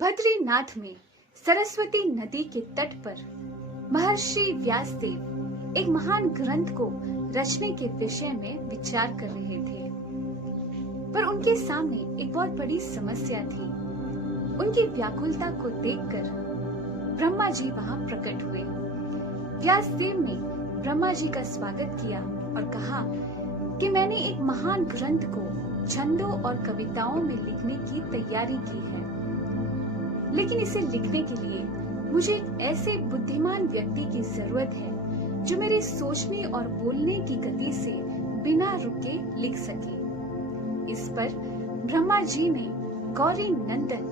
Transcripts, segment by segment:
बद्रीनाथ में सरस्वती नदी के तट पर महर्षि व्यासदेव एक महान ग्रंथ को रचने के विषय में विचार कर रहे थे, पर उनके सामने एक बहुत बड़ी समस्या थी। उनकी व्याकुलता को देखकर ब्रह्मा जी वहां प्रकट हुए। व्यासदेव ने ब्रह्मा जी का स्वागत किया और कहा कि मैंने एक महान ग्रंथ को छंदों और कविताओं में लिखने की तैयारी की है, लेकिन इसे लिखने के लिए मुझे एक ऐसे बुद्धिमान व्यक्ति की जरूरत है जो मेरे सोचने और बोलने की गति से बिना रुके लिख सके। इस पर ब्रह्मा जी ने गौरी नंदन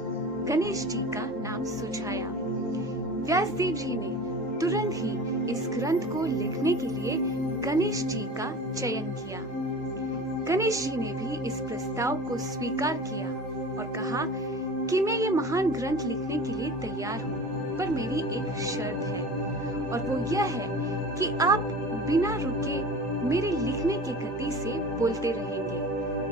गणेश जी का नाम सुझाया। व्यासदेव जी ने तुरंत ही इस ग्रंथ को लिखने के लिए गणेश जी का चयन किया। गणेश जी ने भी इस प्रस्ताव को स्वीकार किया और कहा कि मैं ये महान ग्रंथ लिखने के लिए तैयार हूँ, पर मेरी एक शर्त है और वो यह है कि आप बिना रुके मेरे लिखने की गति से बोलते रहेंगे।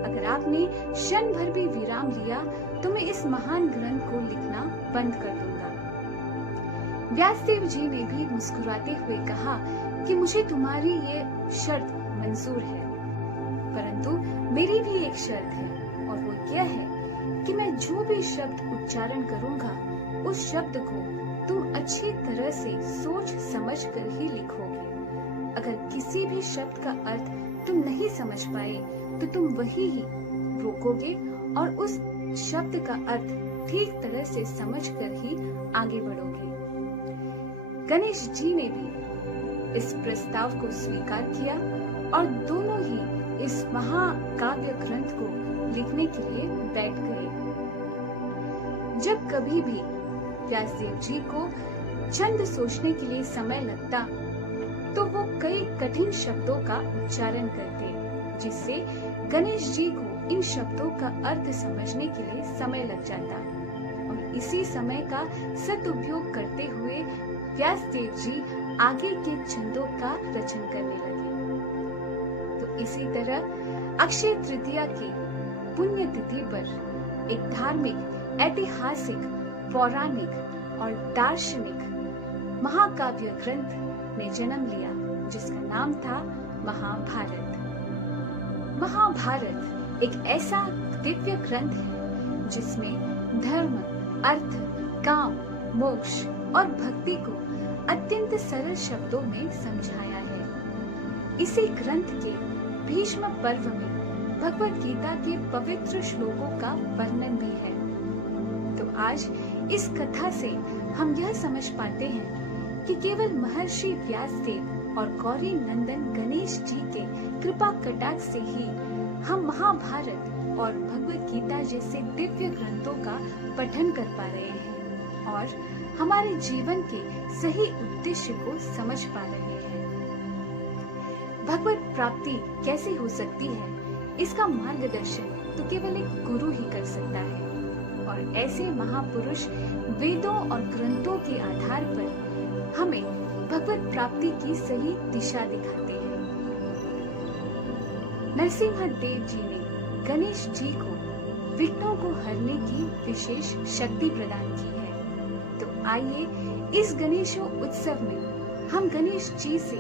अगर आपने क्षण भर भी विराम लिया तो मैं इस महान ग्रंथ को लिखना बंद कर दूंगा। व्यासदेव जी ने भी मुस्कुराते हुए कहा कि मुझे तुम्हारी ये शर्त मंजूर है, परंतु मेरी भी एक शर्त है और वो यह है कि मैं जो भी शब्द उच्चारण करूंगा उस शब्द को तुम अच्छी तरह से सोच समझ कर ही लिखोगे। अगर किसी भी शब्द का अर्थ तुम नहीं समझ पाए तो तुम वही ही रोकोगे और उस शब्द का अर्थ ठीक तरह से समझ कर ही आगे बढ़ोगे। गणेश जी ने भी इस प्रस्ताव को स्वीकार किया और दोनों ही इस महाकाव्य ग्रंथ को लिखने के लिए बैठ गए। जब कभी भी व्यासदेव जी को छंद सोचने के लिए समय लगता तो वो कई कठिन शब्दों का उच्चारण करते, जिससे गणेश जी को इन शब्दों का अर्थ समझने के लिए समय लग जाता और इसी समय का सदुपयोग करते हुए व्यासदेव जी आगे के छंदों का रचन करने लगे। तो इसी तरह अक्षय तृतीया की पुण्य तिथि पर एक धार्मिक, ऐतिहासिक, पौराणिक और दार्शनिक महाकाव्य ग्रंथ ने जन्म लिया, जिसका नाम था महाभारत। महाभारत एक ऐसा दिव्य ग्रंथ है जिसमें धर्म, अर्थ, काम, मोक्ष और भक्ति को अत्यंत सरल शब्दों में समझाया है। इसी ग्रंथ के भीष्म पर्व में भगवत गीता के पवित्र श्लोकों का वर्णन भी है। तो आज इस कथा से हम यह समझ पाते हैं कि केवल महर्षि व्यासदेव और गौरी नंदन गणेश जी के कृपा कटाक्ष से ही हम महाभारत और भगवत गीता जैसे दिव्य ग्रंथों का पठन कर पा रहे हैं और हमारे जीवन के सही उद्देश्य को समझ पा रहे हैं। भगवत प्राप्ति कैसे हो सकती है, इसका मार्गदर्शन तो केवल एक गुरु ही कर सकता है और ऐसे महापुरुष वेदों और ग्रंथों के आधार पर हमें भगवत प्राप्ति की सही दिशा दिखाते हैं। नरसिम्हा देव जी ने गणेश जी को विघ्नों को हरने की विशेष शक्ति प्रदान की है। तो आइए इस गणेशों उत्सव में हम गणेश जी से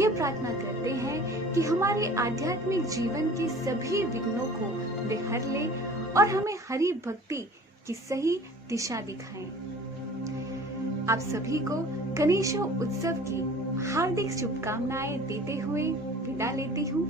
ये प्रार्थना करते हैं कि हमारे आध्यात्मिक जीवन के सभी विघ्नों को वे हर ले और हमें हरि भक्ति की सही दिशा दिखाएं। आप सभी को गणेशों उत्सव की हार्दिक शुभकामनाएं देते हुए विदा लेती हूँ।